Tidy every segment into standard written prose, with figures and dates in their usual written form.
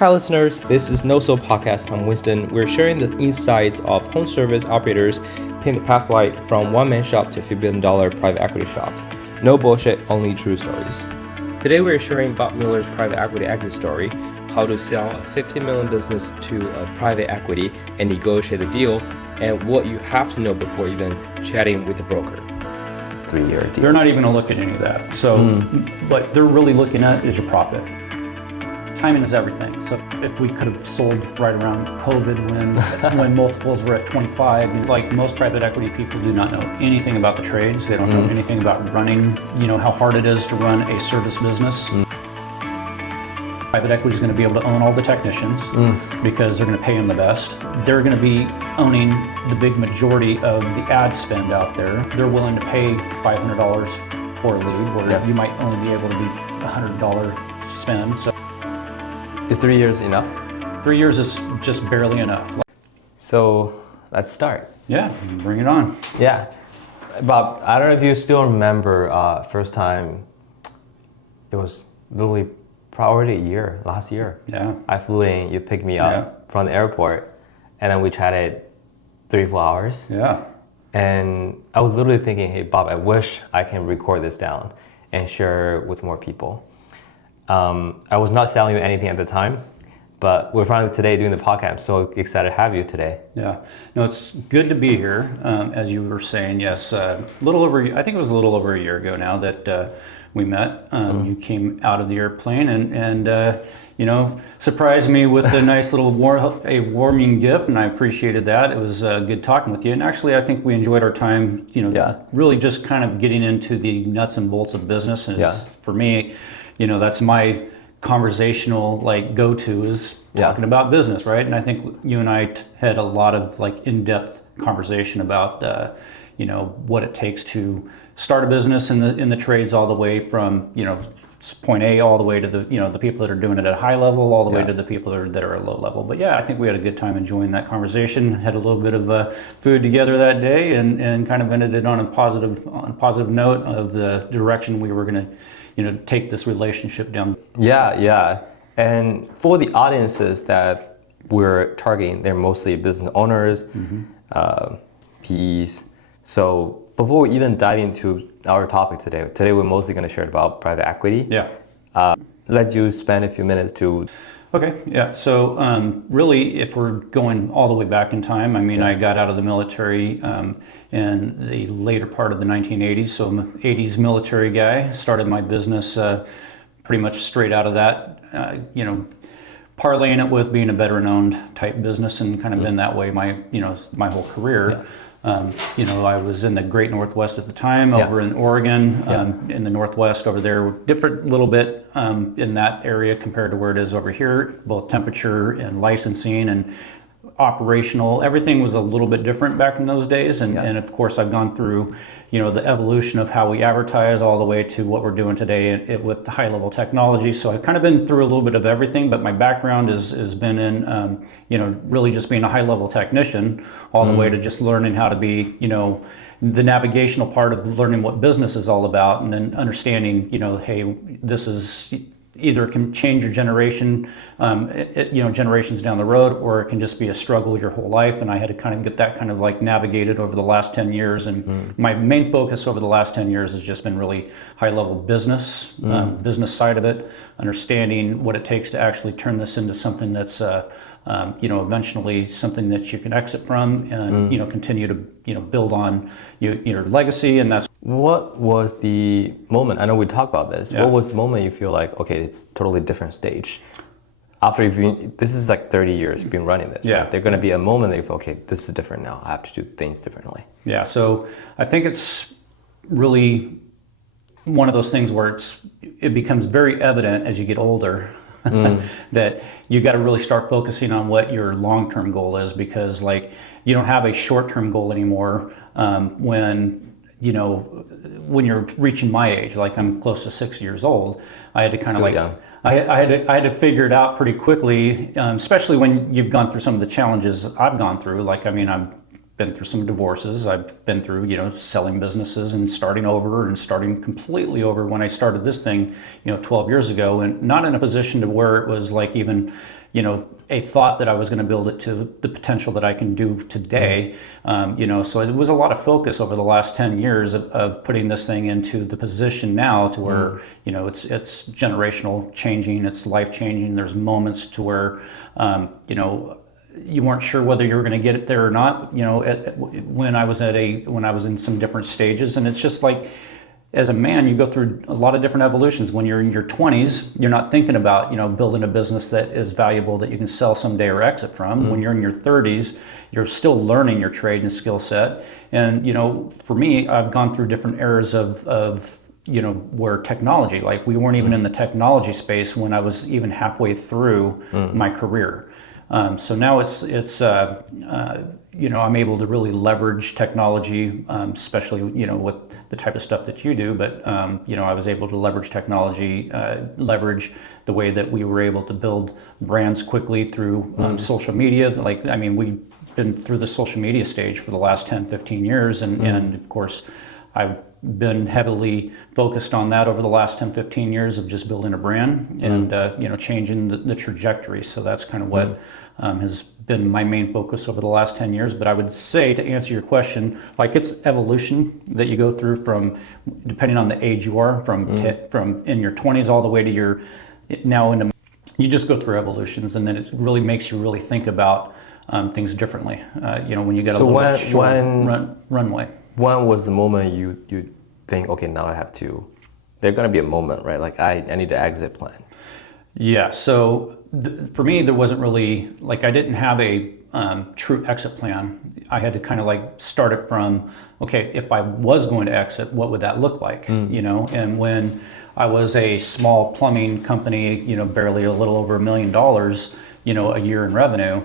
Hi listeners, this is No So Podcast. I'm Winston. We're sharing the insights of home service operators paying the pathway from one-man shop to $50 billion private equity shops. No bullshit, only true stories. Today we're sharing Bob Muller's private equity exit story, how to sell a $15 million business to a private equity and negotiate a deal, and what you have to know before even chatting with the broker. 3-year deal. They're not even going to look at any of that. So what they're really looking at is your profit. Timing is everything. So if we could have sold right around COVID when multiples were at 25, like most private equity people do not know anything about the trades. They don't know anything about running, how hard it is to run a service business. Private equity is going to be able to own all the technicians because they're going to pay them the best. They're going to be owning the big majority of the ad spend out there. They're willing to pay $500 for a lead, where you might only be able to be $100 spend. So Is 3 years enough? 3 years is just barely enough. So let's start. Yeah, bring it on. Yeah. Bob, I don't know if you still remember first time, it was literally probably a year, last year. Yeah. I flew in, you picked me up from the airport, and then we chatted 3-4 hours. Yeah. And I was literally thinking, hey Bob, I wish I can record this down and share with more people. I was not selling you anything at the time, but we're finally today doing the podcast. I'm so excited to have you today. Yeah, no, it's good to be here. As you were saying, yes, I think it was a little over a year ago now that we met. You came out of the airplane and surprised me with a nice little warming gift, and I appreciated that. It was good talking with you. And actually, I think we enjoyed our time, really just kind of getting into the nuts and bolts of business. And for me, that's my conversational go-to is talking about business, right? And I think you and I had a lot of in-depth conversation about what it takes to start a business in the trades, all the way from point A all the way to the people that are doing it at a high level, all the way to the people that are at low level. But yeah, I think we had a good time enjoying that conversation. Had a little bit of food together that day, and kind of ended it on a positive note of the direction we were going to take this relationship down. Yeah. And for the audiences that we're targeting, they're mostly business owners, PEs. So before we even dive into our topic today we're mostly going to share about private equity. Yeah. Let you spend a few minutes to... Okay, yeah. So really, if we're going all the way back in time, I got out of the military in the later part of the 1980s. So I'm an 80s military guy. Started my business pretty much straight out of that, parlaying it with being a veteran-owned type business, and kind of been that way my whole career. I was in the Great Northwest at the time, over in Oregon, in the Northwest over there. Different little bit in that area compared to where it is over here, both temperature and licensing and operational. Everything was a little bit different back in those days. And of course, I've gone through, the evolution of how we advertise all the way to what we're doing today with high level technology. So I've kind of been through a little bit of everything, but my background has been in, really just being a high level technician, all the way to just learning how to be, the navigational part of learning what business is all about, and then understanding, hey, this is either it can change your generation, generations down the road, or it can just be a struggle your whole life. And I had to kind of get that kind of navigated over the last 10 years. And my main focus over the last 10 years has just been really high level business, business side of it, understanding what it takes to actually turn this into something that's, eventually something that you can exit from and, continue to, build on your legacy. And that's... What was the moment, I know we talked about this, what was the moment you feel like, okay, it's totally different stage? After this is 30 years you've been running this, right? There's going to be a moment that you feel, okay, this is different now, I have to do things differently. Yeah, so I think it's really one of those things where it becomes very evident as you get older that you got to really start focusing on what your long-term goal is, because you don't have a short-term goal anymore when you're reaching my age. I'm close to 60 years old. I had to kind of I had to figure it out pretty quickly, especially when you've gone through some of the challenges I've gone through. I've been through some divorces. I've been through, selling businesses and starting over and starting completely over when I started this thing, 12 years ago, and not in a position to where it was like even, a thought that I was going to build it to the potential that I can do today. So it was a lot of focus over the last 10 years of putting this thing into the position now to where, it's generational changing, it's life changing. There's moments to where, you weren't sure whether you were going to get it there or not, when I was in some different stages. And it's just like, as a man, you go through a lot of different evolutions. When you're in your 20s, you're not thinking about, building a business that is valuable that you can sell someday or exit from. When you're in your 30s, you're still learning your trade and skill set. And, for me, I've gone through different eras of where technology, like we weren't even in the technology space when I was even halfway through my career. So now it's I'm able to really leverage technology, especially, with the type of stuff that you do. But, I was able to leverage technology, leverage the way that we were able to build brands quickly through social media. We've been through the social media stage for the last 10, 15 years. And of course, I've been heavily focused on that over the last 10, 15 years of just building a brand and, changing the trajectory. So that's kind of what has been my main focus over the last 10 years. But I would say, to answer your question, like it's evolution that you go through from, depending on the age you are, from in your 20s all the way to your now into, you just go through evolutions, and then it really makes you really think about things differently. When you get a little bit short runway. When was the moment you think, okay, now I have to, there's going to be a moment, right? Like I need an exit plan. Yeah, so for me, there wasn't really, like I didn't have a true exit plan. I had to kind of like start it from, okay, if I was going to exit, what would that look like? And when I was a small plumbing company, barely a little over $1 million, a year in revenue,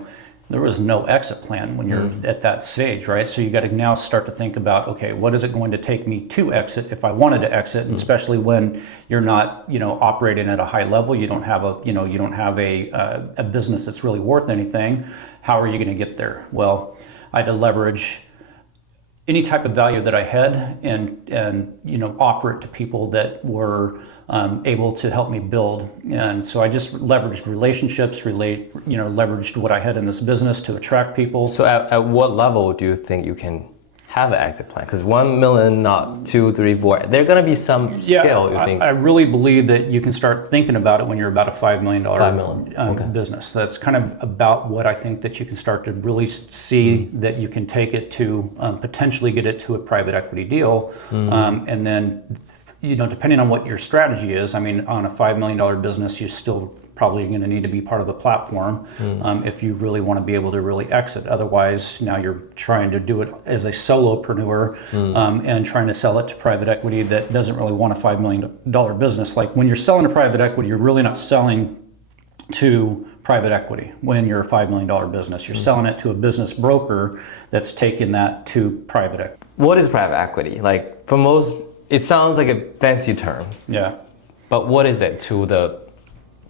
there was no exit plan when you're at that stage, right? So you got to now start to think about, okay, what is it going to take me to exit if I wanted to exit, and especially when you're not, operating at a high level, you don't have a business that's really worth anything. How are you going to get there? Well, I had to leverage any type of value that I had and offer it to people that were able to help me build. And so I just leveraged relationships, leveraged what I had in this business to attract people. So at what level do you think you can have an exit plan? Because 1 million, not 2, 3, 4, there's going to be some scale, you think? I really believe that you can start thinking about it when you're about a $5 million business. That's kind of about what I think that you can start to really see that you can take it to potentially get it to a private equity deal. And then, depending on what your strategy is, on a $5 million business, you're still probably going to need to be part of the platform if you really want to be able to really exit. Otherwise, now you're trying to do it as a solopreneur and trying to sell it to private equity that doesn't really want a $5 million business. Like when you're selling to private equity, you're really not selling to private equity. When you're a $5 million business, you're selling it to a business broker that's taking that to private equity. What is private equity? Like for most, it sounds like a fancy term. Yeah. But what is it to the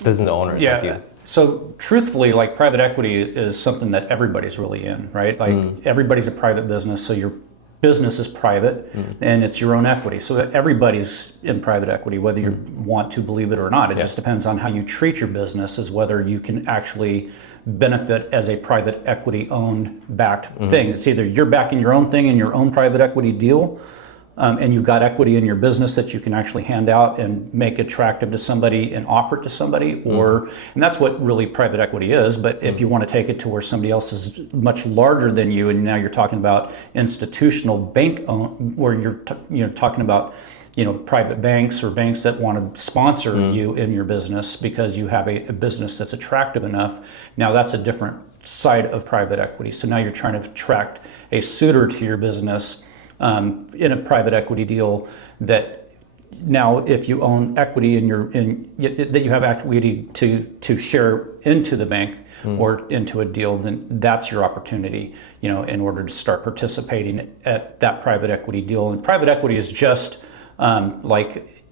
business owners like you? So truthfully, like private equity is something that everybody's really in, right? Like everybody's a private business, so your business is private and it's your own equity. So everybody's in private equity, whether you want to believe it or not. It just depends on how you treat your business, is whether you can actually benefit as a private equity owned backed thing. It's either you're backing your own thing in your own private equity deal, and you've got equity in your business that you can actually hand out and make attractive to somebody and offer it to somebody, and that's what really private equity is. But if you want to take it to where somebody else is much larger than you, and now you're talking about institutional bank where you're talking about private banks or banks that want to sponsor you in your business because you have a business that's attractive enough. Now that's a different side of private equity. So now you're trying to attract a suitor to your business in a private equity deal, that now if you own equity that you have equity to share into the bank or into a deal, then that's your opportunity, in order to start participating at that private equity deal. And private equity is just like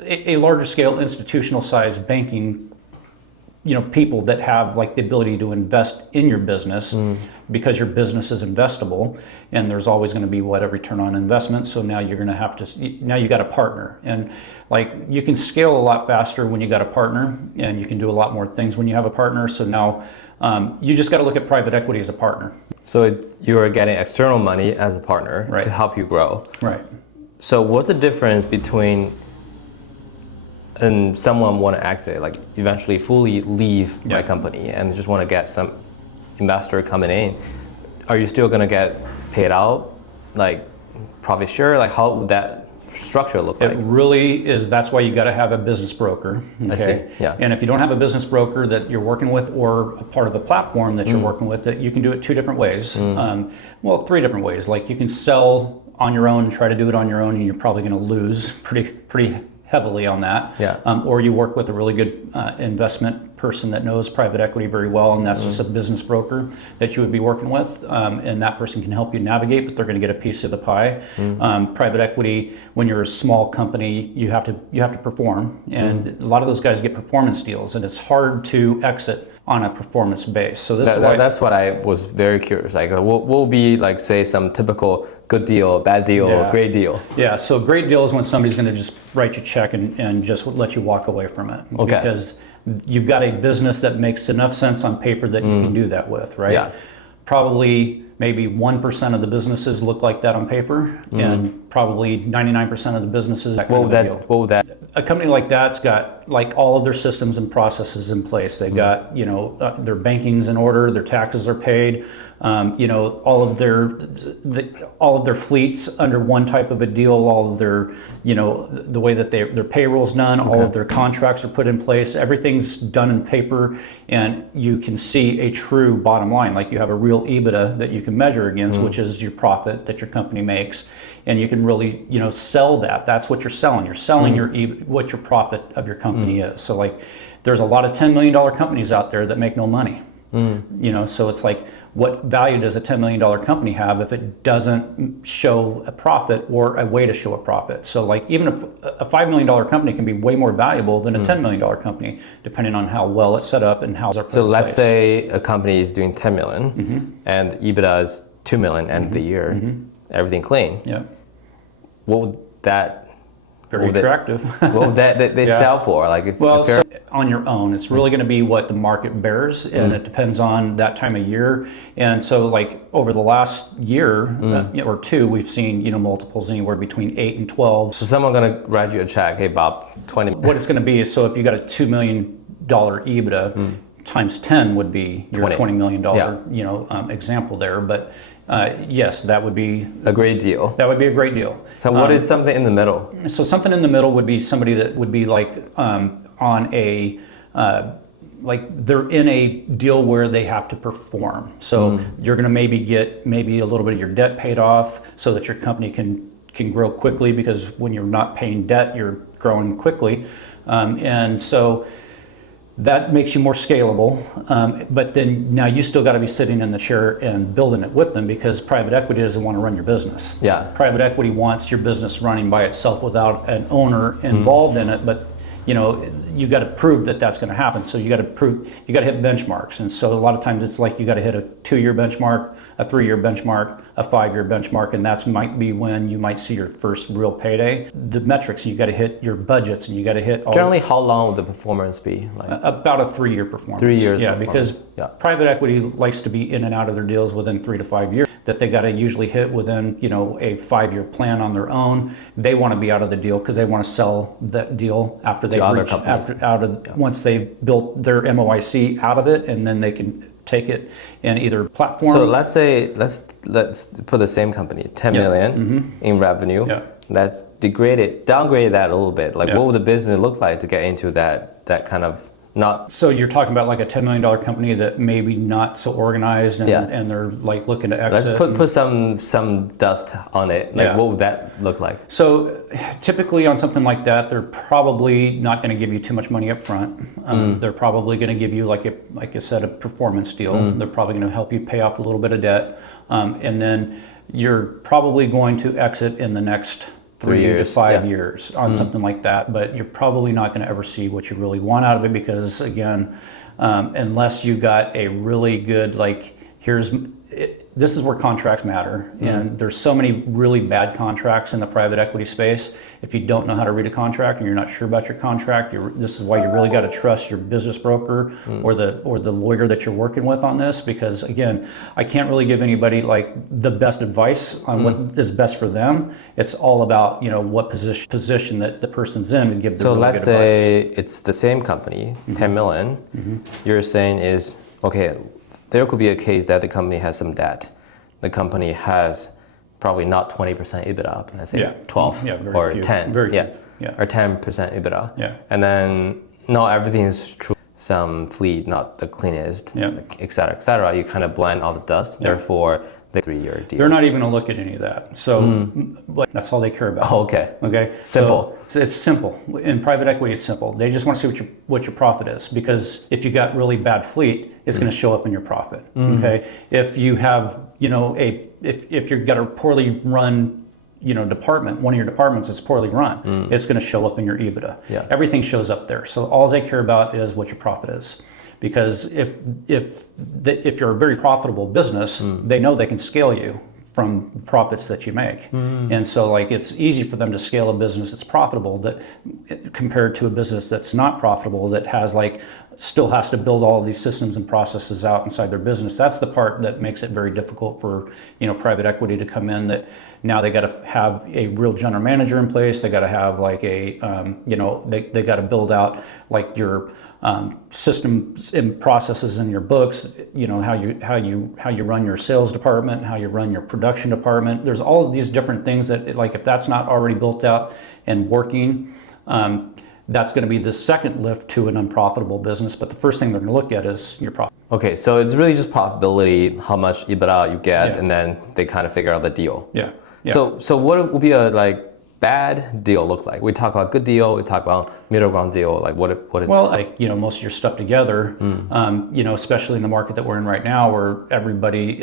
a larger scale institutional size banking people that have like the ability to invest in your business because your business is investable, and there's always going to be a return on investment. So now you're going to have to, now you got a partner, and like you can scale a lot faster when you got a partner, and you can do a lot more things when you have a partner. So now you just got to look at private equity as a partner. So you are getting external money as a partner Right. to help you grow. Right. So what's the difference between and someone want to exit, like eventually fully leave my company and just want to get some investor coming in? Are you still going to get paid out, like profit share? Like how would that structure look like? It really is. That's why you got to have a business broker. Okay? I see. Yeah. And if you don't have a business broker that you're working with, or a part of the platform that you're working with, that you can do it two different ways. Well, three different ways. Like you can sell on your own, try to do it on your own, and you're probably going to lose pretty heavily on that. Yeah. Or you work with a really good investment person that knows private equity very well, and that's just a business broker that you would be working with, and that person can help you navigate, but they're going to get a piece of the pie. Private equity, when you're a small company, you have to perform, and a lot of those guys get performance deals, and it's hard to exit on a performance base. So that's what I was very curious. Like, what will be like, say, some typical good deal, bad deal, or great deal? Yeah. So great deal is when somebody's going to just write you a check and just let you walk away from it. Okay. Because you've got a business that makes enough sense on paper that you can do that with, right? Yeah. Probably maybe 1% of the businesses look like that on paper, and probably 99% of the businesses. What would that? A company like that's got like all of their systems and processes in place. They've got their banking's in order, their taxes are paid, all of their fleets under one type of a deal, all of their the way that their payroll's done, all of their contracts are put in place. Everything's done in paper, and you can see a true bottom line. Like you have a real EBITDA that you can measure against, which is your profit that your company makes. And you can really, sell that. That's what you're selling. You're selling what your profit of your company is. So like, there's a lot of $10 million companies out there that make no money. So it's like, what value does a $10 million company have if it doesn't show a profit or a way to show a profit? So like, even if a $5 million company can be way more valuable than a $10 million company, depending on how well it's set up and how it's So let's say a company is doing 10 million and EBITDA is 2 million end of the year. Everything clean. Yeah. What would that? Very attractive. What would they sell for? Like so on your own, it's really going to be what the market bears, and it depends on that time of year. And so, like over the last year or two, we've seen multiples anywhere between 8 and 12. So someone going to write you a check, hey Bob, 20. What it's going to be is, so if you got a $2 million EBITDA, times 10 would be your $20 million example there. But yes, that would be a great deal. That would be a great deal. So what is something in the middle? So something in the middle would be somebody that would be like on a like they're in a deal where they have to perform. So you're going to get a little bit of your debt paid off so that your company can grow quickly, because when you're not paying debt, you're growing quickly, and so that makes you more scalable, but then now you still got to be sitting in the chair and building it with them, because private equity doesn't want to run your business. Yeah. Private equity wants your business running by itself without an owner involved in it, but you got to prove that that's going to happen. So you got to hit benchmarks, and so a lot of times it's like you got to hit a 2-year benchmark, a 3-year benchmark, a 5-year benchmark, and that might be when you might see your first real payday. The metrics, you got to hit your budgets, and you got to hit. Generally, how long would the performance be? Like about a 3-year performance. 3 years. Yeah, because private equity likes to be in and out of their deals within 3 to 5 years. That they got to usually hit within a 5-year plan on their own. They want to be out of the deal because they want to sell that deal after they've once they've built their MOIC out of it, and then they can take it in either platform. So let's put the same company, 10 million in revenue. Yeah. Let's downgrade that a little bit. Like what would the business look like to get into that kind of not? So you're talking about like a $10 million company that maybe not so organized, and they're like looking to exit. Let's put some dust on it. Like what would that look like? So typically on something like that, they're probably not going to give you too much money up front. They're probably going to give you, like I said, a performance deal. They're probably going to help you pay off a little bit of debt. And then you're probably going to exit in the next 3 to 5 years on something like that, but you're probably not going to ever see what you really want out of it, because again, unless you got a really good, like, this is where contracts matter. And there's so many really bad contracts in the private equity space. If you don't know how to read a contract and you're not sure about your contract, this is why you really got to trust your business broker or the lawyer that you're working with on this. Because again, I can't really give anybody like the best advice on what is best for them. It's all about, what position that the person's in and give them really good advice. So let's say it's the same company, 10 million. You're saying is, okay, there could be a case that the company has some debt. The company has probably not 20% EBITDA, let's say 12 or few. 10, very few. or 10% EBITDA. Yeah. And then not everything is true. Some fleet not the cleanest, et cetera, et cetera. You kind of blend all the dust. Therefore, the 3-year deal. They're not even going to look at any of that. So that's all they care about. Oh, okay. Okay. Simple. So it's simple. In private equity, it's simple. They just want to see what your profit is, because if you got really bad fleet, it's going to show up in your profit. Okay. If you have, if you've got a poorly run, department, one of your departments is poorly run, it's going to show up in your EBITDA. Yeah. Everything shows up there. So all they care about is what your profit is. Because if you're a very profitable business, they know they can scale you from the profits that you make. And so like it's easy for them to scale a business that's profitable compared to a business that's not profitable, that has still has to build all of these systems and processes out inside their business. That's the part that makes it very difficult for private equity to come in. That now they got to have a real general manager in place. They got to have they got to build out your systems and processes in your books. How you run your sales department, how you run your production department. There's all of these different things that if that's not already built out and working. That's going to be the second lift to an unprofitable business. But the first thing they're going to look at is your profit. Okay, so it's really just profitability, how much EBITDA you get, and then they kind of figure out the deal. Yeah. So what would be a bad deal look like? We talk about good deal, we talk about middle ground deal. What is? Well, most of your stuff together. Especially in the market that we're in right now, where everybody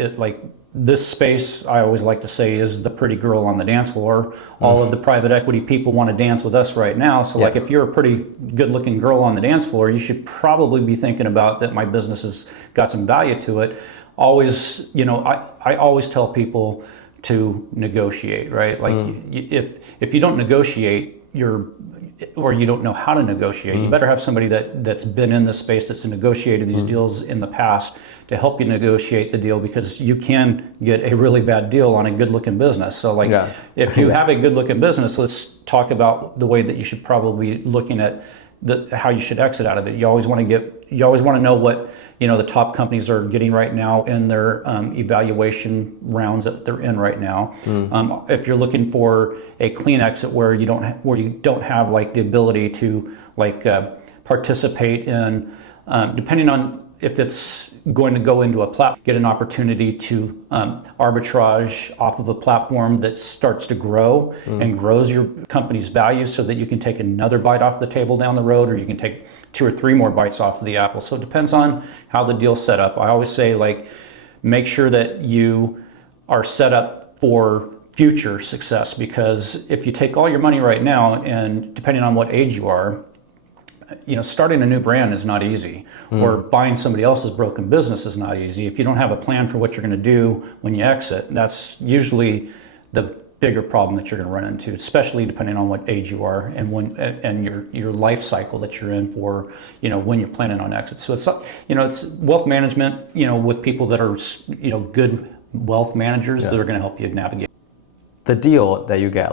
this space, I always like to say, is the pretty girl on the dance floor. All of the private equity people want to dance with us right now. So if you're a pretty good looking girl on the dance floor, you should probably be thinking about that my business has got some value to it. Always, I always tell people to negotiate, right? If you don't negotiate, or you don't know how to negotiate, you better have somebody that's been in this space, that's negotiated these deals in the past, to help you negotiate the deal, because you can get a really bad deal on a good looking business. So if you have a good looking business, let's talk about the way that you should probably be looking at how you should exit out of it. You always want to know what the top companies are getting right now in their evaluation rounds that they're in right now. If you're looking for a clean exit where you don't have the ability to participate in, depending on if it's going to go into a platform, get an opportunity to arbitrage off of a platform that starts to grow and grows your company's value, so that you can take another bite off the table down the road, or you can take 2 or 3 more bites off of the apple. So it depends on how the deal's set up. I always say make sure that you are set up for future success, because if you take all your money right now, and depending on what age you are, starting a new brand is not easy, or buying somebody else's broken business is not easy. If you don't have a plan for what you're going to do when you exit, that's usually the bigger problem that you're going to run into, especially depending on what age you are and your life cycle that you're in for when you're planning on exit. So it's wealth management with people that are good wealth managers that are going to help you navigate the deal that you get.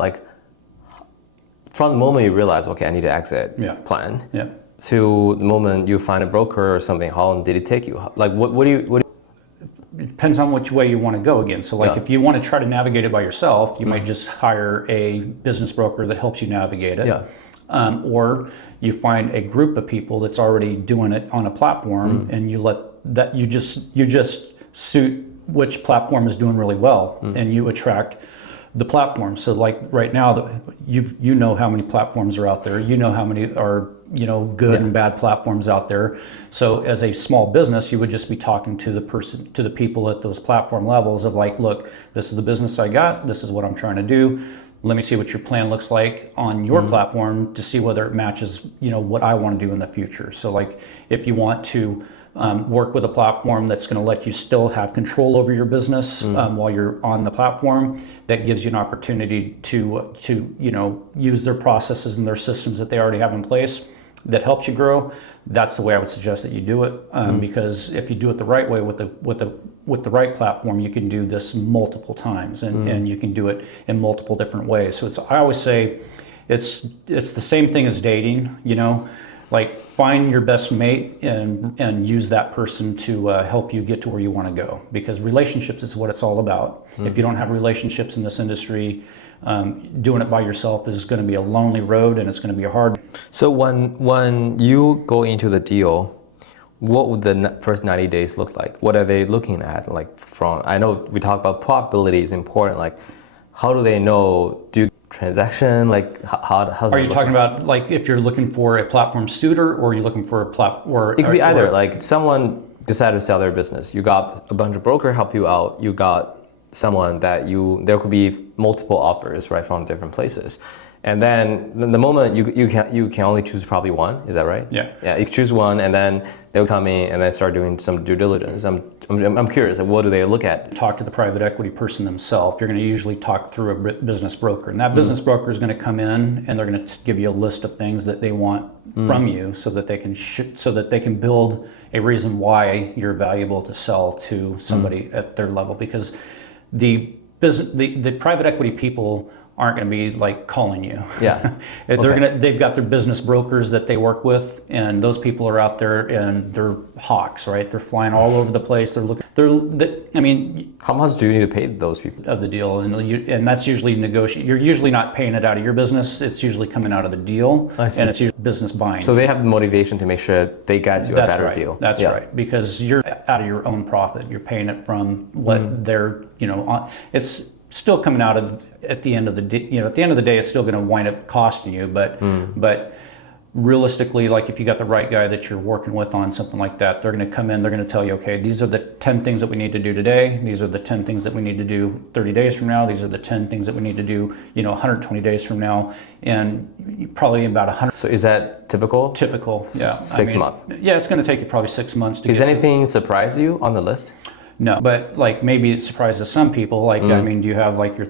From the moment you realize, okay, I need to exit plan, to the moment you find a broker or something, how long did it take you? What do you It depends on which way you want to go again. So if you want to try to navigate it by yourself, you might just hire a business broker that helps you navigate it. Or you find a group of people that's already doing it on a platform, and you just suit which platform is doing really well, and you attract the platform. So right now, you know how many platforms are out there. You know how many are good and bad platforms out there. So as a small business, you would just be talking to the people at those platform levels of look, this is the business I got. This is what I'm trying to do. let me see what your plan looks like on your platform to see whether it matches, what I want to do in the future. So like if you want to work with a platform that's going to let you still have control over your business while you're on the platform, that gives you an opportunity to use their processes and their systems that they already have in place that helps you grow. That's the way I would suggest that you do it, because if you do it the right way with the right platform, you can do this multiple times, and you can do it in multiple different ways. So I always say it's the same thing as dating. Like find your best mate and use that person to help you get to where you want to go, because relationships is what it's all about. If you don't have relationships in this industry, doing it by yourself is going to be a lonely road, and it's going to be a hard. So when you go into the deal, what would the first 90 days look like? What are they looking at? Like I know we talk about probability is important. Like how do they know? Do transaction, like how's are you talking about like if you're looking for a platform suitor, or are you looking for a platform? It could be either. Like someone decided to sell their business, you got a bunch of broker help you out, you got someone that there could be multiple offers right from different places, and then the moment you can only choose probably one. Is that right? Yeah, you choose one, and then they'll come in and then start doing some due diligence. I'm curious, like, what do they look at? Talk to the private equity person themselves. You're going to usually talk through a business broker, and that business broker is going to come in and they're going to give you a list of things that they want from you, so that they can build a reason why you're valuable to sell to somebody at their level, because the private equity people aren't going to be like calling you. Yeah. They've got their business brokers that they work with, and those people are out there and they're hawks, right? They're flying all over the place. They're looking. How much do you need to pay those people? Of the deal, and that's usually negotiate. You're usually not paying it out of your business. It's usually coming out of the deal, and it's usually business buying. So they have the motivation to make sure they get you a better deal. That's right, because you're out of your own profit. You're paying it from what they're, it's still coming out of, at the end of the day, at the end of the day, it's still going to wind up costing you. But realistically, like if you got the right guy that you're working with on something like that, they're going to come in, they're going to tell you, okay, these are the 10 things that we need to do today. These are the 10 things that we need to do 30 days from now. These are the 10 things that we need to do, 120 days from now, and probably about 100. So is that typical? Typical, yeah. 6 months? Yeah, it's going to take you probably 6 months to Is anything surprise you on the list? No, but like maybe it surprises some people. Like, I mean, do you have like your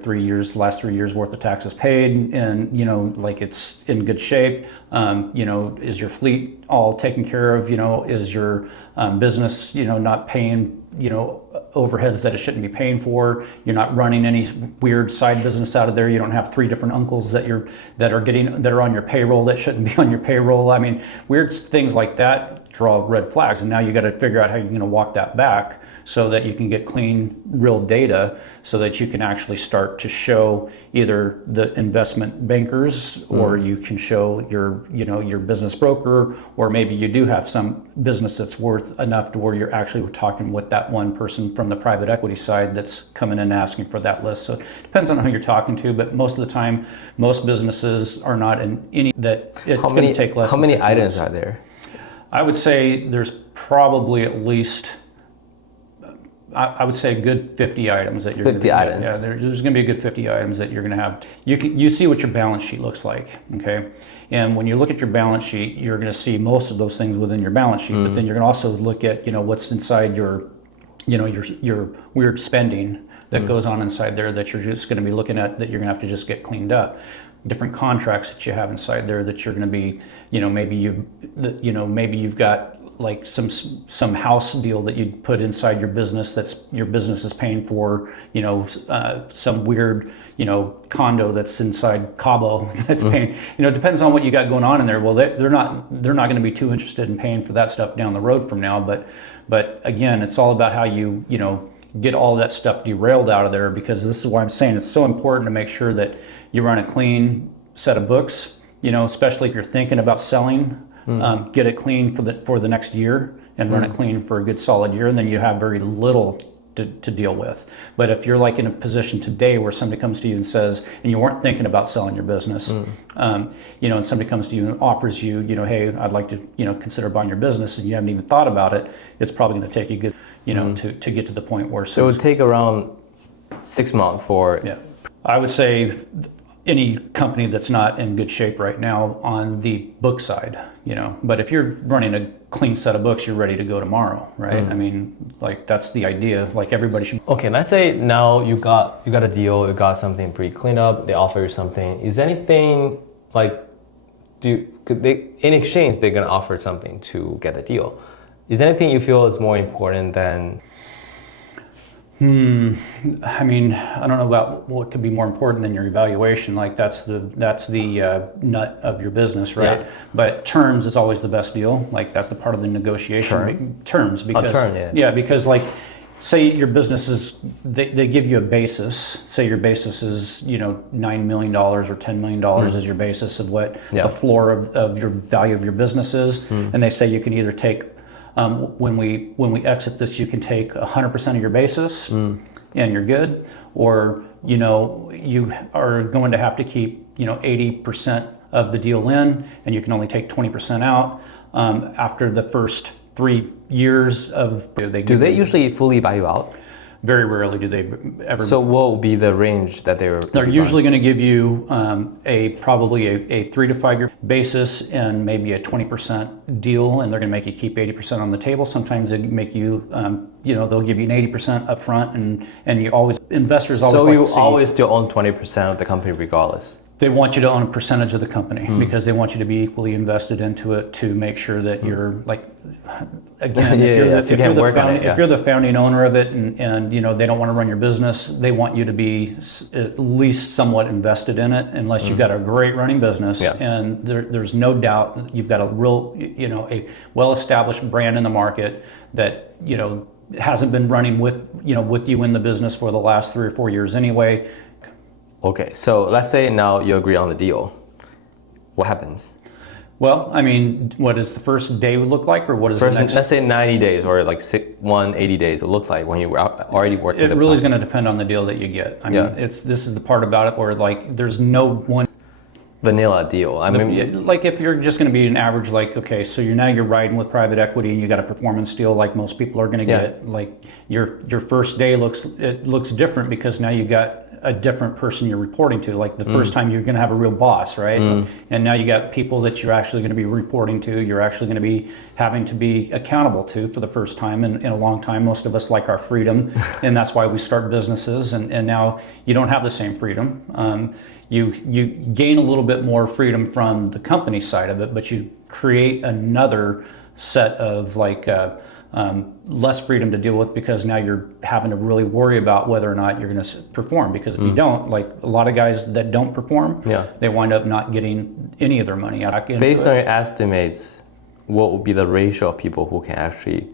last 3 years worth of taxes paid, and like it's in good shape? Is your fleet all taken care of? Is your business, not paying, overheads that it shouldn't be paying for? You're not running any weird side business out of there. You don't have 3 different uncles that are on your payroll that shouldn't be on your payroll. I mean, weird things like that draw red flags, and now you got to figure out how you're going to walk that back, so that you can get clean, real data, so that you can actually start to show either the investment bankers, or you can show your business broker, or maybe you do have some business that's worth enough to where you're actually talking with that one person from the private equity side that's coming in and asking for that list. So it depends on who you're talking to, but most of the time, most businesses are not in any that it's going to take less. How many items months. are there? I would say there's probably at least, I would say a good 50 items that you're 50 items. Yeah, there's going to be a good 50 items that you're going to have. You see what your balance sheet looks like, okay? And when you look at your balance sheet, you're going to see most of those things within your balance sheet. But then you're going to also look at what's inside your weird spending that goes on inside there that you're just going to be looking at, that you're going to have to just get cleaned up. Different contracts that you have inside there that you're going to be, maybe you've got like some house deal that you put inside your business that's your business is paying for, some weird, condo that's inside Cabo that's paying, depends on what you got going on in there. Well, they're not going to be too interested in paying for that stuff down the road from now. But again, it's all about how you get all that stuff derailed out of there, because this is why I'm saying it's so important to make sure that you run a clean set of books, especially if you're thinking about selling. Get it clean for the next year, and run it clean for a good solid year, and then you have very little to deal with. But if you're like in a position today where somebody comes to you and says, and you weren't thinking about selling your business, and somebody comes to you and offers you, hey, I'd like to, consider buying your business, and you haven't even thought about it, it's probably going to take you good, to get to the point where. So it would take around 6 months for. Yeah, I would say any company that's not in good shape right now on the book side, But if you're running a clean set of books, you're ready to go tomorrow, right? I mean, like that's the idea. Like everybody should. Okay, let's say now you got a deal, you got something pretty cleaned up. They offer you something. Is anything like in exchange they're gonna offer something to get the deal? Is there anything you feel is more important than? I mean, I don't know about what could be more important than your evaluation. Like that's the nut of your business, right? Yeah. But terms is always the best deal. Like that's the part of the negotiation. Terms, because because like, say your business is they give you a basis. Say your basis is $9 million or $10 million is your basis of what the floor of your value of your business is, and they say you can either take. When we exit this, you can take 100% of your basis and you're good, or you are going to have to keep 80% of the deal in, and you can only take 20% out after the first 3 years of. Do they usually fully buy you out? Very rarely do they ever. So what will be the range that they're usually going to give you probably a 3 to 5 year basis and maybe a 20% deal, and they're going to make you keep 80% on the table. Sometimes they make you, they'll give you an 80% up front, and you always investors always. So you always still own 20% of the company regardless. They want you to own a percentage of the company because they want you to be equally invested into it to make sure that you're like, again, if you're the founding owner of it and they don't want to run your business, they want you to be at least somewhat invested in it, unless you've got a great running business and there's no doubt you've got a real, a well-established brand in the market that, hasn't been running with you in the business for the last 3 or 4 years anyway. Okay, so let's say now you agree on the deal. What happens? Well, I mean, what does the first day look like, or what is the next? Let's say 90 days or like 180 days it looks like when you were already working. It really is going to depend on the deal that you get. I mean, this is the part about it where like there's no one vanilla deal. I mean, like if you're just going to be an average, like okay, so you're riding with private equity and you got a performance deal like most people are going to get. Like your first day looks different because now you got a different person you're reporting to. Like the first time you're going to have a real boss, right? And now you got people that you're actually going to be reporting to. You're actually going to be having to be accountable to for the first time in a long time. Most of us like our freedom, and that's why we start businesses. And now you don't have the same freedom. You gain a little bit more freedom from the company side of it, but you create another set of like less freedom to deal with because now you're having to really worry about whether or not you're going to perform. Because if you don't, like a lot of guys that don't perform, they wind up not getting any of their money out. Based on your estimates, what would be the ratio of people who can actually?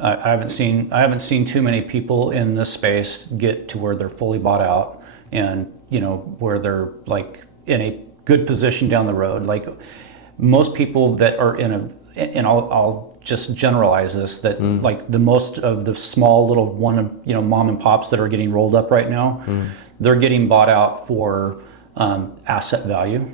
I haven't seen too many people in this space get to where they're fully bought out and where they're like in a good position down the road. Like most people that are and I'll just generalize this, that like the most of the small little mom and pops that are getting rolled up right now, they're getting bought out for asset value,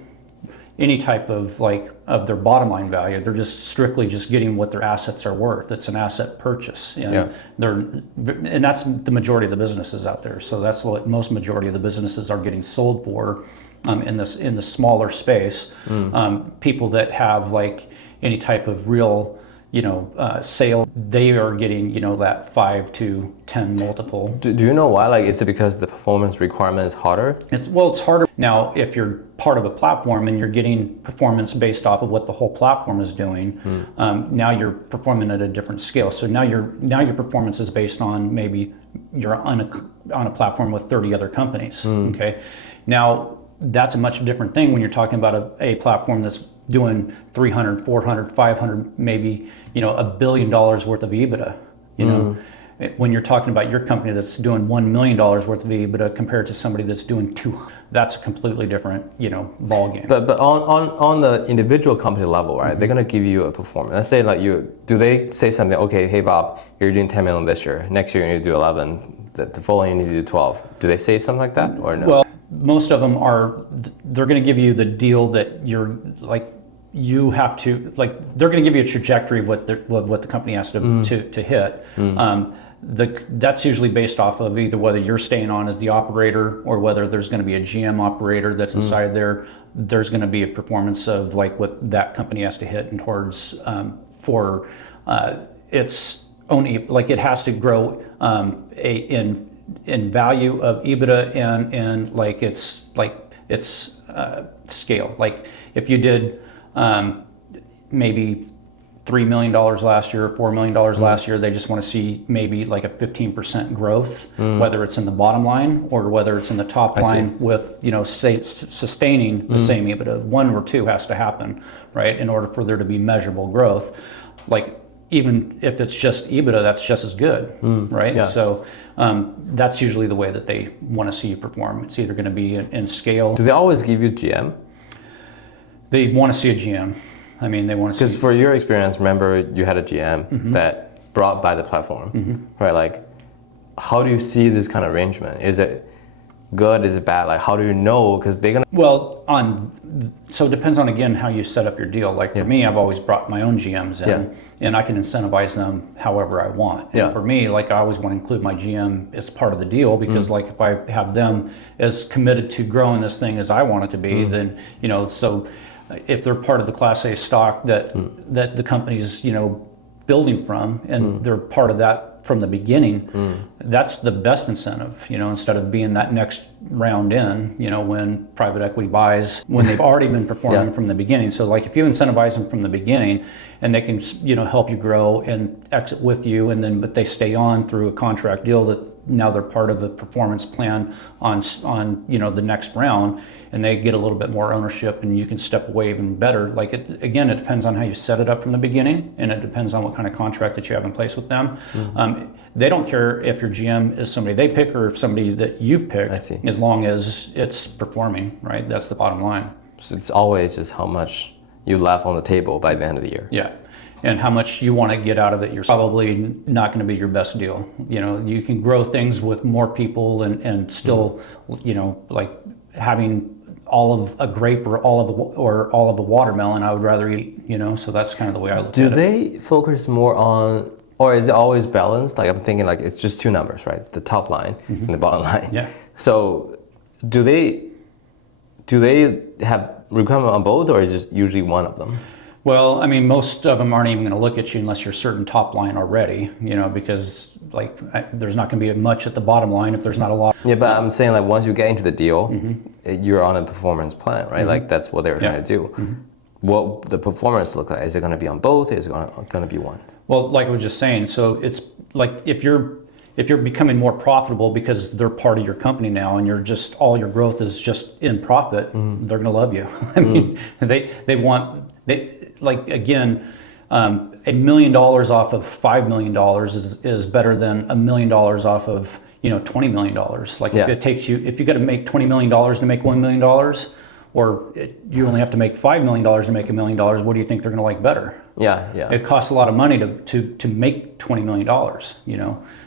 any type of of their bottom line value. They're just strictly just getting what their assets are worth. It's an asset purchase, and that's the majority of the businesses out there. So that's what most majority of the businesses are getting sold for in the smaller space. People that have like any type of real sale, they are getting that 5 to 10 multiple. Do you know why? Like, is it because the performance requirement is harder? It's harder now if you're part of a platform and you're getting performance based off of what the whole platform is doing. Now you're performing at a different scale. So now your performance is based on maybe you're on a platform with 30 other companies. Okay, now that's a much different thing when you're talking about a platform that's doing 300, 400, 500, maybe $1 billion worth of EBITDA. When you're talking about your company that's doing $1 million worth of EBITDA compared to somebody that's doing 200, that's a completely different ball game. But on the individual company level, right? They're gonna give you a performance. Let's say do they say something? Okay, hey Bob, you're doing 10 million this year. Next year you need to do 11. The following you need to do 12. Do they say something like that or no? Well, most of them they're going to give you the deal that you're like, you have to, like, they're going to give you a trajectory of what the company has to hit. that's usually based off of either whether you're staying on as the operator or whether there's going to be a GM operator that's inside there. There's going to be a performance of like what that company has to hit and towards for its own, like it has to grow in value of EBITDA and like its scale. Like if you did maybe $3 million last year, $4 million last year, they just want to see maybe like a 15% growth, whether it's in the bottom line or whether it's in the top line with, sustaining the same EBITDA. 1 or 2 has to happen, right? In order for there to be measurable growth. Like even if it's just EBITDA, that's just as good, right? Yeah. So that's usually the way that they want to see you perform. It's either going to be in scale. Do they always give you GM? They want to see a GM. I mean, they want to see. Because for your experience, remember you had a GM that brought by the platform, right? Like, how do you see this kind of arrangement? Is it good? Is it bad? Like, how do you know? Because they're gonna. Well, so it depends on again how you set up your deal. Like for me, I've always brought my own GMs in, and I can incentivize them however I want. And for me, like I always want to include my GM as part of the deal because, like, if I have them as committed to growing this thing as I want it to be, then so. If they're part of the Class A stock that the company's building from, and they're part of that from the beginning, that's the best incentive. Instead of being that next round in, when private equity buys when they've already been performing from the beginning. So like if you incentivize them from the beginning, and they can help you grow and exit with you, but they stay on through a contract deal that now they're part of a performance plan on the next round. And they get a little bit more ownership, and you can step away even better. Like it depends on how you set it up from the beginning, and it depends on what kind of contract that you have in place with them. They don't care if your GM is somebody they pick or if somebody that you've picked, as long as it's performing, right? That's the bottom line. So it's always just how much you left on the table by the end of the year. Yeah. And how much you want to get out of it. You're probably not going to be your best deal. You can grow things with more people and still, like having all of a grape or all of a watermelon, I would rather eat, so that's kind of the way I look at it. Do they focus more on, or is it always balanced? Like I'm thinking like it's just 2 numbers, right? The top line and the bottom line. Yeah. So do they have requirement on both, or is it just usually one of them? Well, I mean, most of them aren't even going to look at you unless you're certain top line already, because like there's not going to be much at the bottom line if there's not a lot. Yeah, but I'm saying like once you get into the deal, you're on a performance plan, right? Like that's what they're trying to do. What the performance look like? Is it going to be on both? Is it going to be one? Well, like I was just saying, so it's like if you're becoming more profitable because they're part of your company now, and you're just all your growth is just in profit, they're going to love you. I mean, like again, $1 million off of $5 million is better than $1 million off of $20 million. Like if you got to make $20 million to make $1 million, or you only have to make $5 million to make $1 million, what do you think they're going to like better? Yeah. It costs a lot of money to make $20 million.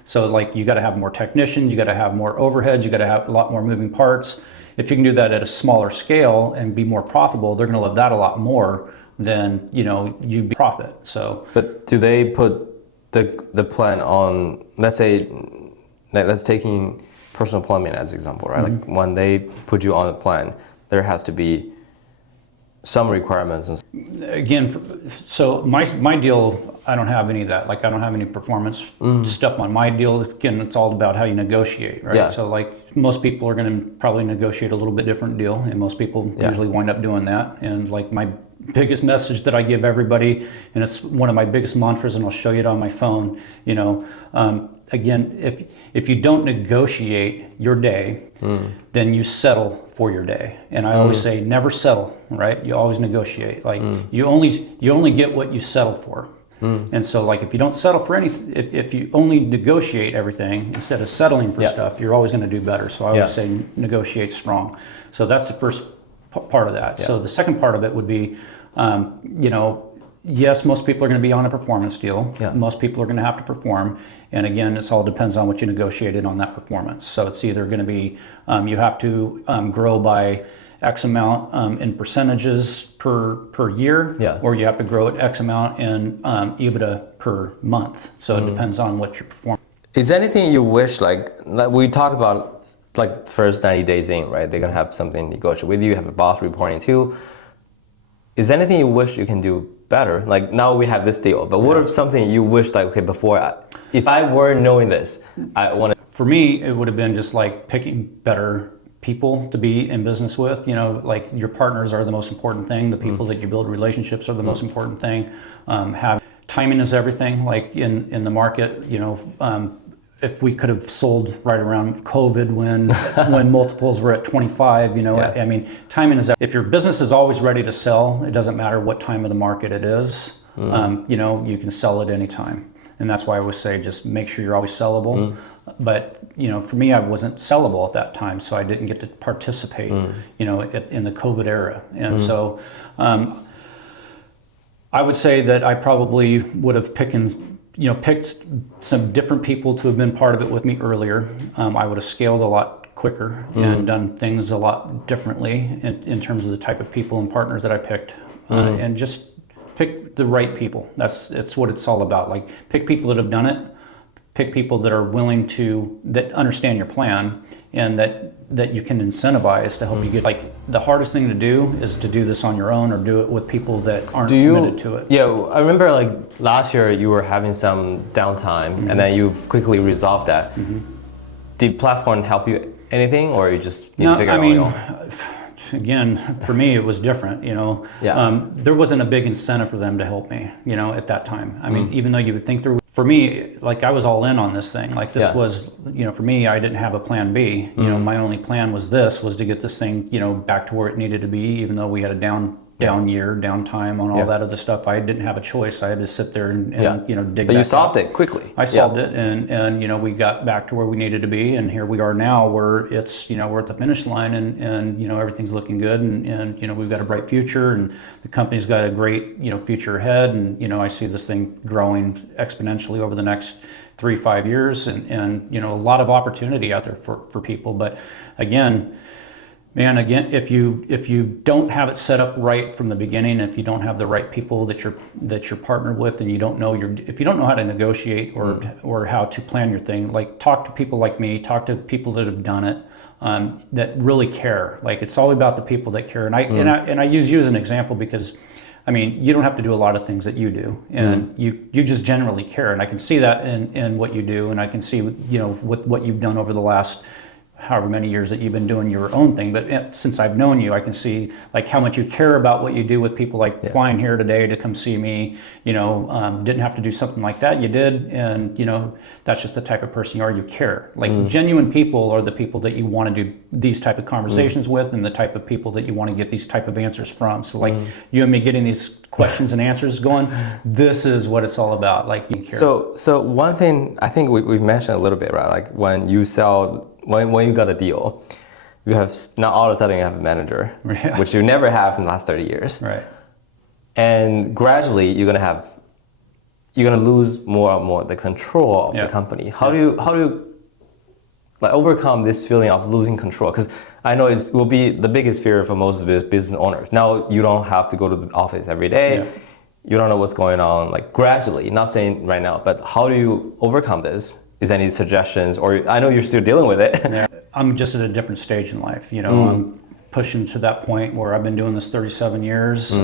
So like you got to have more technicians, you got to have more overheads, you got to have a lot more moving parts. If you can do that at a smaller scale and be more profitable, they're going to love that a lot more than you be profit. So, but do they put the plan on? Let's say, let's taking personal plumbing as an example, right? Like when they put you on a plan, there has to be some requirements. Again, so my deal, I don't have any of that. Like I don't have any performance stuff on my deal. Again, it's all about how you negotiate, right? Yeah. So like most people are going to probably negotiate a little bit different deal, and most people usually wind up doing that. And like my biggest message that I give everybody, and it's one of my biggest mantras, and I'll show you it on my phone, again, if you don't negotiate your day, then you settle for your day. And I always say never settle, right? You always negotiate. Like you only get what you settle for. And so like if you don't settle for anything, if you only negotiate everything instead of settling for stuff, you're always going to do better. So I always say negotiate strong. So that's the first part of that. So the second part of it would be, yes, most people are going to be on a performance deal. Most people are going to have to perform. And again, it all depends on what you negotiated on that performance. So it's either going to be you have to grow by X amount in percentages per year, or you have to grow at X amount in EBITDA per month. So it depends on what you're performing. Is there anything you wish, like we talk about, like first 90 days in, right? They're gonna have something negotiate with you. You have a boss reporting to. Is there anything you wish you can do better? Like now we have this deal, but what if something you wish, like okay, before, if I were knowing this, I want to. For me, it would have been just like picking better people to be in business with. You know, like your partners are the most important thing. The people that you build relationships are the most important thing. Timing is everything. Like in the market, you know, if we could have sold right around COVID when multiples were at 25, you know, I mean, timing is. If your business is always ready to sell, it doesn't matter what time of the market it is. You know, you can sell at any time, and that's why I always say just make sure you're always sellable. But you know, for me, I wasn't sellable at that time, so I didn't get to participate. You know, in the COVID era, and so. I would say that I probably would have picked some different people to have been part of it with me earlier. I would have scaled a lot quicker and done things a lot differently in terms of the type of people and partners that I picked, and just pick the right people. It's what it's all about. Like pick people that have done it, pick people that are willing that understand your plan, and that you can incentivize to help you get. Like the hardest thing to do is to do this on your own or do it with people that aren't committed to it. Yeah, I remember like last year you were having some downtime and then you quickly resolved that. Did platform help you anything, or you just need to figure it out on your own? Again, for me, it was different, you know. There wasn't a big incentive for them to help me, you know, at that time. I mean, even though you would think there was, for me, like I was all in on this thing. Like this was, you know, for me, I didn't have a plan B. You know, my only plan was to get this thing, you know, back to where it needed to be, even though we had a down year, downtime on all that other stuff. I didn't have a choice. I had to sit there and you know, dig. But you solved it quickly. I solved it, and you know, we got back to where we needed to be, and here we are now, where it's, you know, we're at the finish line, and you know, everything's looking good, and you know, we've got a bright future, and the company's got a great, you know, future ahead, and you know, I see this thing growing exponentially over the next 3-5 years, and you know, a lot of opportunity out there for people, but again. Man, again, if you don't have it set up right from the beginning, if you don't have the right people that you're partnered with, and you don't know if you don't know how to negotiate or how to plan your thing, like talk to people like me, talk to people that have done it, that really care. Like it's all about the people that care. And I use you as an example because, I mean, you don't have to do a lot of things that you do, and you just generally care, and I can see that in what you do, and I can see, you know, with what you've done over the last however many years that you've been doing your own thing. But since I've known you, I can see like how much you care about what you do with people, like flying here today to come see me, you know, didn't have to do something like that. You did. And, you know, that's just the type of person you are. You care. Like genuine people are the people that you want to do these type of conversations with, and the type of people that you want to get these type of answers from. So like you and me getting these questions and answers going, this is what it's all about. Like you care. So one thing I think we've mentioned a little bit, right? Like when you sell, when you got a deal, you have, now all of a sudden you have a manager, which you never have in the last 30 years. Right. And gradually you're gonna lose more and more the control of the company. How do you like overcome this feeling of losing control? Because I know it will be the biggest fear for most of the business owners. Now you don't have to go to the office every day. You don't know what's going on. Like gradually, not saying right now, but how do you overcome this? Is there any suggestions? Or I know you're still dealing with it. I'm just at a different stage in life. You know, I'm pushing to that point where I've been doing this 37 years.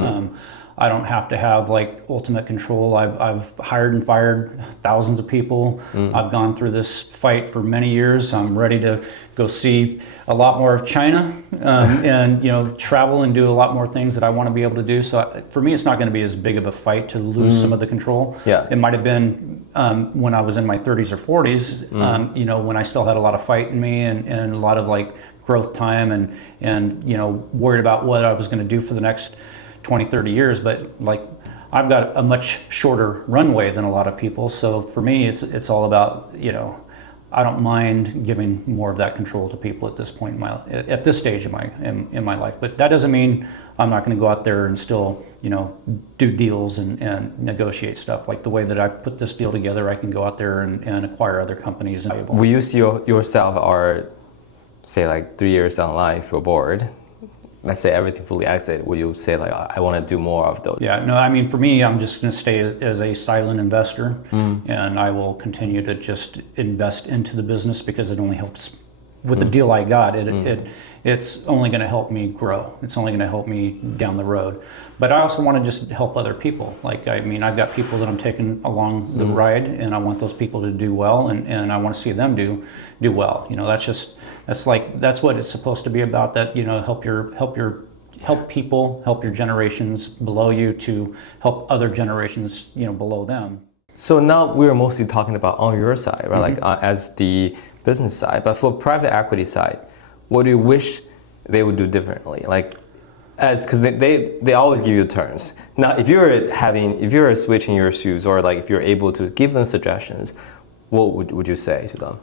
I don't have to have like ultimate control. I've hired and fired thousands of people. I've gone through this fight for many years. I'm ready to go see a lot more of China, and you know, travel and do a lot more things that I want to be able to do. So for me, it's not going to be as big of a fight to lose some of the control. It might have been when I was in my 30s or 40s. You know, when I still had a lot of fight in me and a lot of like growth time and you know, worried about what I was going to do for the next 20, 30 years, but like I've got a much shorter runway than a lot of people. So for me, it's all about, you know, I don't mind giving more of that control to people at this point at this stage in my life. But that doesn't mean I'm not going to go out there and still, you know, do deals and negotiate stuff. Like the way that I've put this deal together, I can go out there and acquire other companies. Will you see yourself, or say like 3 years down the line, if you're bored, let's say everything fully exited, would you say like I want to do more of those? Yeah, no, I mean, for me, I'm just going to stay as a silent investor, and I will continue to just invest into the business because it only helps. With the deal I got, it's only going to help me grow. It's only going to help me down the road. But I also want to just help other people. Like, I mean, I've got people that I'm taking along the ride, and I want those people to do well, and I want to see them do well. You know, that's what it's supposed to be about. That, you know, help people, help your generations below you to help other generations, you know, below them. So now we're mostly talking about on your side, right? Like as the business side, but for private equity side, what do you wish they would do differently? Like, because they always give you terms. Now, if you're switching your shoes, or like if you're able to give them suggestions, what would you say to them?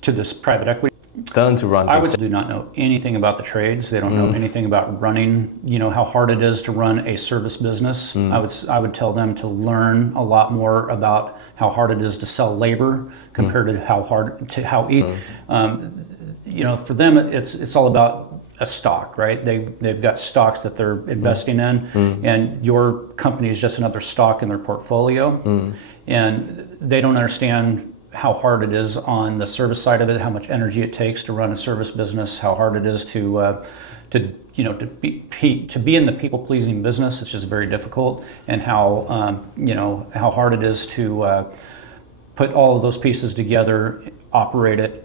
To this private equity? Them to run. I would do not know anything about the trades. They don't know anything about running. You know how hard it is to run a service business. I would tell them to learn a lot more about how hard it is to sell labor compared to how easy. You know, for them, it's all about a stock, right? They've got stocks that they're investing in, and your company is just another stock in their portfolio, and they don't understand how hard it is on the service side of it, how much energy it takes to run a service business, how hard it is to be in the people-pleasing business. It's just very difficult, and how hard it is to put all of those pieces together, operate it,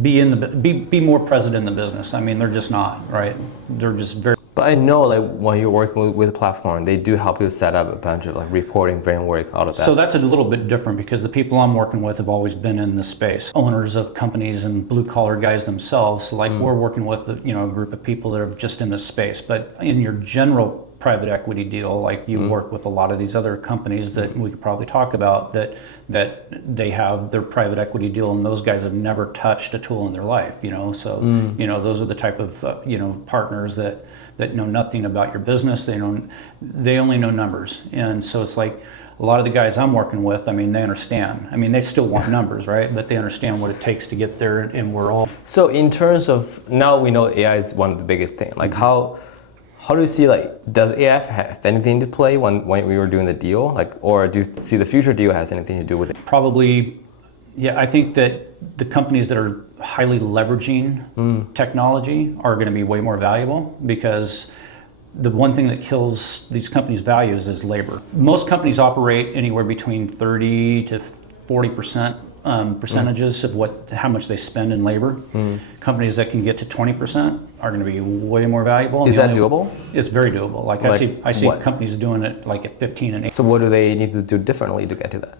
be more present in the business. I mean, they're just not, right? They're just very. But I know, like, when you're working with a platform, they do help you set up a bunch of like reporting framework out of that. So that's a little bit different because the people I'm working with have always been in the space, owners of companies and blue collar guys themselves. So like we're working with a group of people that are just in this space. But in your general private equity deal, like you work with a lot of these other companies that we could probably talk about that they have their private equity deal, and those guys have never touched a tool in their life. So those are the type of partners that know nothing about your business. They only know numbers. And so it's like a lot of the guys I'm working with, I mean, they understand. I mean, they still want numbers, right? But they understand what it takes to get there, and we're all. So in terms of, now we know AI is one of the biggest things. Like how do you see, like, does AI have anything to play when we were doing the deal? Like, or do you see the future deal has anything to do with it? Probably, yeah. I think that the companies that are highly leveraging technology are going to be way more valuable, because the one thing that kills these companies' values is labor. Most companies operate anywhere between 30 to 40% percentages of how much they spend in labor. Companies that can get to 20% are going to be way more valuable. Is that doable? It's very doable. Like I see companies doing it like at 15 and 8. So what do they need to do differently to get to that?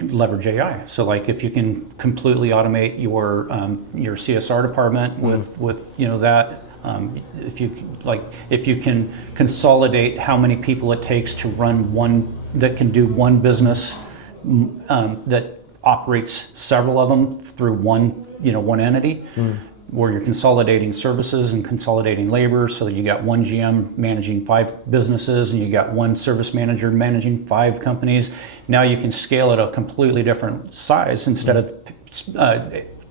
Leverage AI. So like if you can completely automate your CSR department with that. If you can consolidate how many people it takes to run that can do one business that operates several of them through one entity, where you're consolidating services and consolidating labor, so that you got one GM managing 5 businesses and you got one service manager managing 5 companies. Now you can scale at a completely different size instead of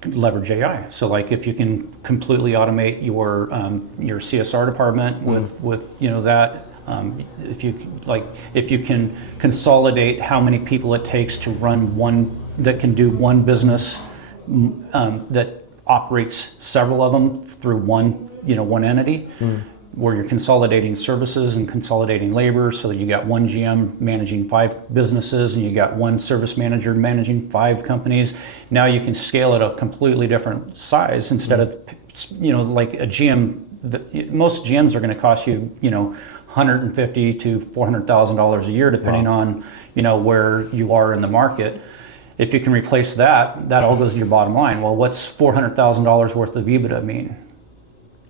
leverage AI. So like if you can completely automate your CSR department with that. If you can consolidate how many people it takes to run that can do one business that operates several of them through one entity, where you're consolidating services and consolidating labor, so that you got one GM managing 5 businesses and you got one service manager managing 5 companies. Now you can scale at a completely different size instead of like a GM. Most GMs are going to cost you $150,000 to $400,000 a year, depending on where you are in the market. If you can replace that all goes to your bottom line. Well, what's $400,000 worth of EBITDA mean?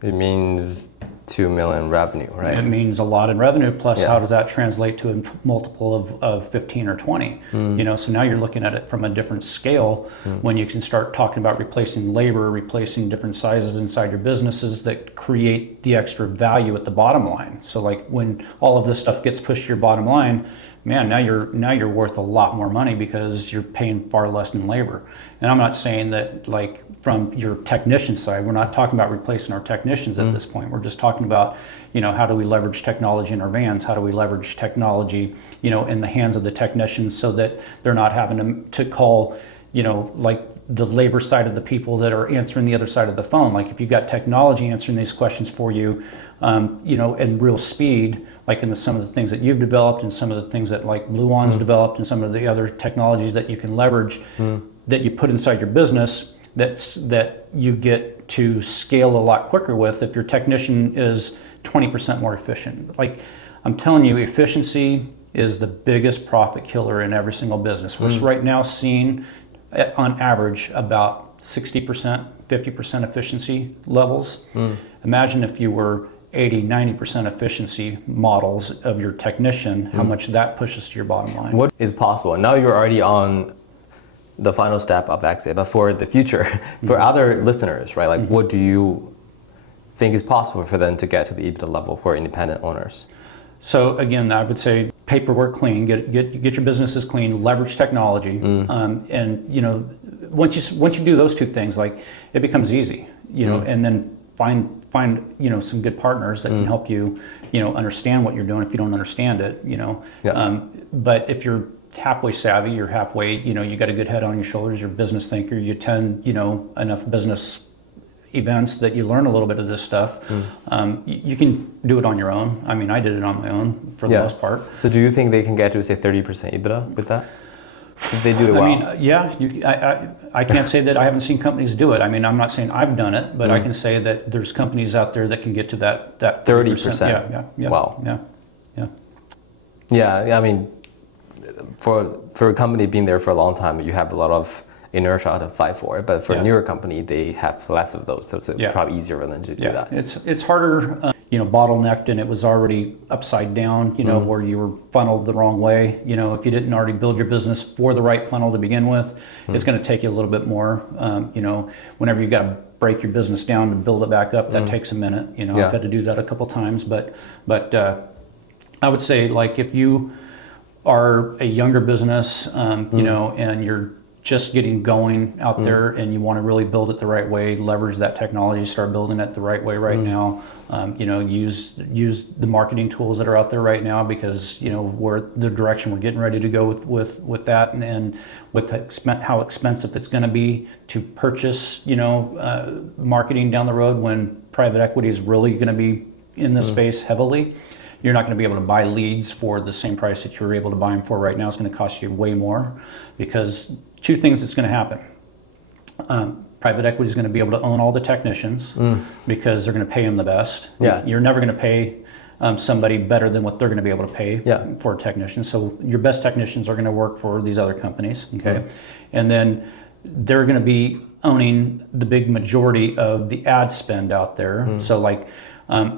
It means $2 million revenue, right? It means a lot in revenue. Plus, how does that translate to a multiple of 15 or 20? So now you're looking at it from a different scale when you can start talking about replacing labor, replacing different sizes inside your businesses that create the extra value at the bottom line. So like when all of this stuff gets pushed to your bottom line, man, now you're worth a lot more money because you're paying far less in labor. And I'm not saying that like from your technician side, we're not talking about replacing our technicians at this point. We're just talking about, how do we leverage technology in our vans? How do we leverage technology, in the hands of the technicians so that they're not having to call, like the labor side of the people that are answering the other side of the phone. Like if you've got technology answering these questions for you, in real speed, like in some of the things that you've developed and some of the things that like Blue On's developed and some of the other technologies that you can leverage that you put inside your business, that you get to scale a lot quicker with if your technician is 20% more efficient. Like I'm telling you, efficiency is the biggest profit killer in every single business. We're right now seeing on average about 60%, 50% efficiency levels. Imagine if you were 80, 90% efficiency models of your technician, how much that pushes to your bottom line. What is possible? Now you're already on the final step of exit, but for the future, for other listeners, right? Like what do you think is possible for them to get to the EBITDA level for independent owners? So again, I would say paperwork clean, get your businesses clean, leverage technology, and once you do those two things, like it becomes easy, and then find some good partners that can help you, understand what you're doing if you don't understand it, but if you're halfway savvy, you're halfway, you got a good head on your shoulders, you're a business thinker, you attend, enough business events that you learn a little bit of this stuff. You can do it on your own. I mean, I did it on my own for the most part. So do you think they can get to say 30% EBITDA with that? If they do it well? I mean, I can't say that I haven't seen companies do it. I mean, I'm not saying I've done it, but I can say that there's companies out there that can get to that 30%. Yeah. Wow. Yeah. Yeah, I mean, for a company being there for a long time, you have a lot of inertia to fight for it. But for a newer company, they have less of those, so it's probably easier for them to do that. It's harder, bottlenecked, and it was already upside down, where you were funneled the wrong way. If you didn't already build your business for the right funnel to begin with, it's going to take you a little bit more. Whenever you got to break your business down to build it back up, that takes a minute. I've had to do that a couple times, but I would say, like, if you are a younger business, and you're just getting going out there and you want to really build it the right way, leverage that technology, start building it the right way right now, use the marketing tools that are out there right now, because we're the direction we're getting ready to go with that, and with how expensive it's going to be to purchase marketing down the road when private equity is really going to be in the space heavily. You're not going to be able to buy leads for the same price that you're able to buy them for right now. It's going to cost you way more, because two things that's going to happen. Private equity is going to be able to own all the technicians because they're going to pay them the best. You're never going to pay somebody better than what they're going to be able to pay for a technician. So your best technicians are going to work for these other companies, okay? And then they're going to be owning the big majority of the ad spend out there. So like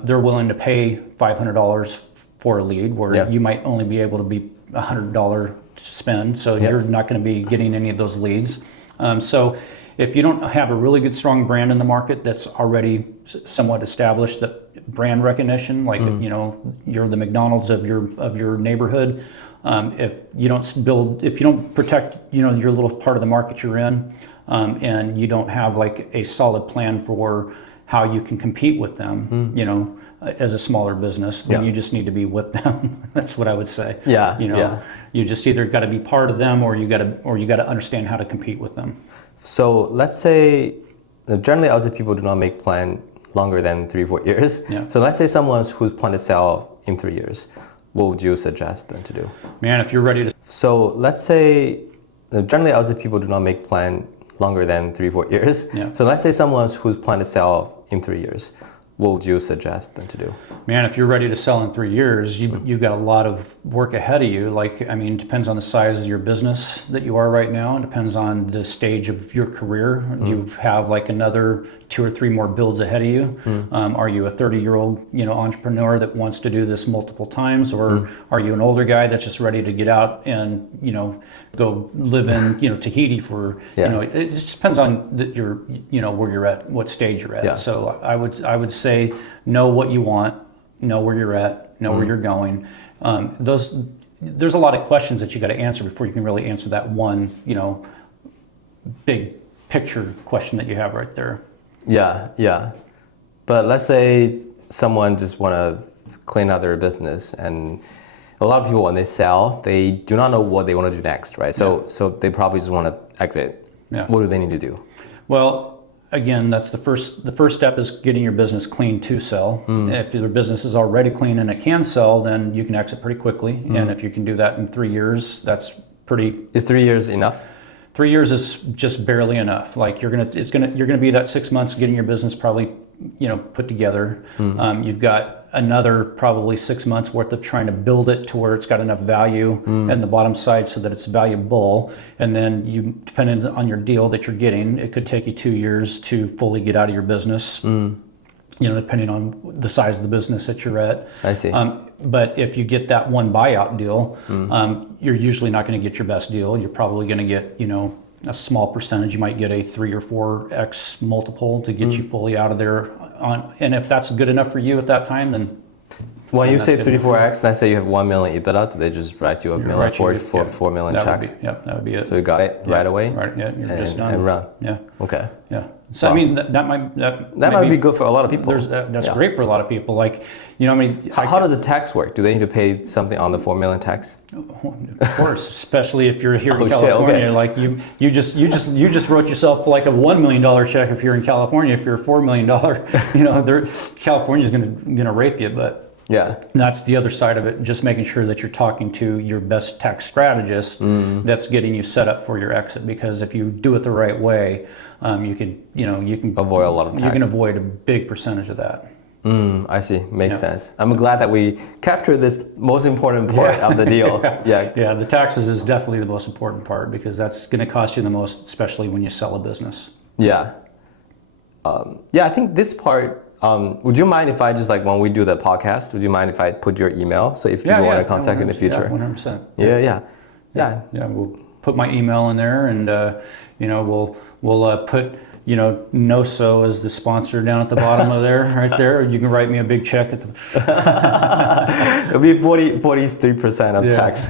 they're willing to pay $500 for a lead, where you might only be able to be $100 spend, so you're not going to be getting any of those leads. So if you don't have a really good, strong brand in the market that's already somewhat established, that brand recognition, like you're the McDonald's of your neighborhood. If you don't protect your little part of the market you're in, and you don't have like a solid plan for how you can compete with them, as a smaller business, then you just need to be with them. That's what I would say. You just either got to be part of them, or you got to understand how to compete with them. So let's say, generally, I would say people do not make plan longer than 3-4 years. So let's say someone who's planning to sell in 3 years, what would you suggest them to do? Man, if you're ready to. So let's say, generally, I would say people do not make plan longer than 3-4 years. So let's say someone who's planning to sell in 3 years, what would you suggest them to do? Man, if you're ready to sell in 3 years, you've got a lot of work ahead of you. Like, I mean, it depends on the size of your business that you are right now. It depends on the stage of your career. You have like another 2 or 3 more builds ahead of you. Are you a 30-year-old, entrepreneur that wants to do this multiple times, or are you an older guy that's just ready to get out and, go live in, Tahiti for, it just depends on where you're at, what stage you're at. So I would say, know what you want, know where you're at, know where you're going. there's a lot of questions that you got to answer before you can really answer that one, big picture question that you have right there. Yeah. But let's say someone just want to clean out their business, and a lot of people, when they sell, they do not know what they want to do next, right? So they probably just want to exit. Yeah. What do they need to do? Well, again, that's the first step is getting your business clean to sell. If your business is already clean and it can sell, then you can exit pretty quickly. And if you can do that in 3 years, that's pretty. Is 3 years enough? 3 years is just barely enough. Like you're gonna be that 6 months getting your business probably put together. You've got another probably 6 months worth of trying to build it to where it's got enough value in the bottom side so that it's valuable. And then depending on your deal that you're getting, it could take you 2 years to fully get out of your business. Depending on the size of the business that you're at. I see. But if you get that one buyout deal, you're usually not going to get your best deal. You're probably going to get, a small percentage. You might get a 3 or 4x multiple to get you fully out of there. And if that's good enough for you at that time, then. When you say 3, 4x, let's say you have 1 million EBITDA, do they just write you a million for 4 million check? That would be it. So you got it right away? Right, yeah, you're just done. And run. Yeah. Okay. Yeah. So, wow. I mean, that might be good for a lot of people. That's great for a lot of people. Like, how does the tax work? Do they need to pay something on the 4 million tax? Of course, especially if you're here in California. Okay. Like you just wrote yourself like a $1 million check if you're in California. If you're a $4 million, California's gonna rape you. But yeah, that's the other side of it. Just making sure that you're talking to your best tax strategist that's getting you set up for your exit. Because if you do it the right way, you can avoid a lot of tax. You can avoid a big percentage of that. I see. Makes sense. I'm glad that we captured this most important part of the deal. Yeah, the taxes is definitely the most important part because that's going to cost you the most, especially when you sell a business. Yeah. I think this part, would you mind if I just when we do the podcast, would you mind if I put your email? So if people want to contact you in the future. 100%. Yeah. We'll put my email in there and, we'll put, NOSO as the sponsor down at the bottom of there, right there. You can write me a big check at the. It'll be 43% of tax.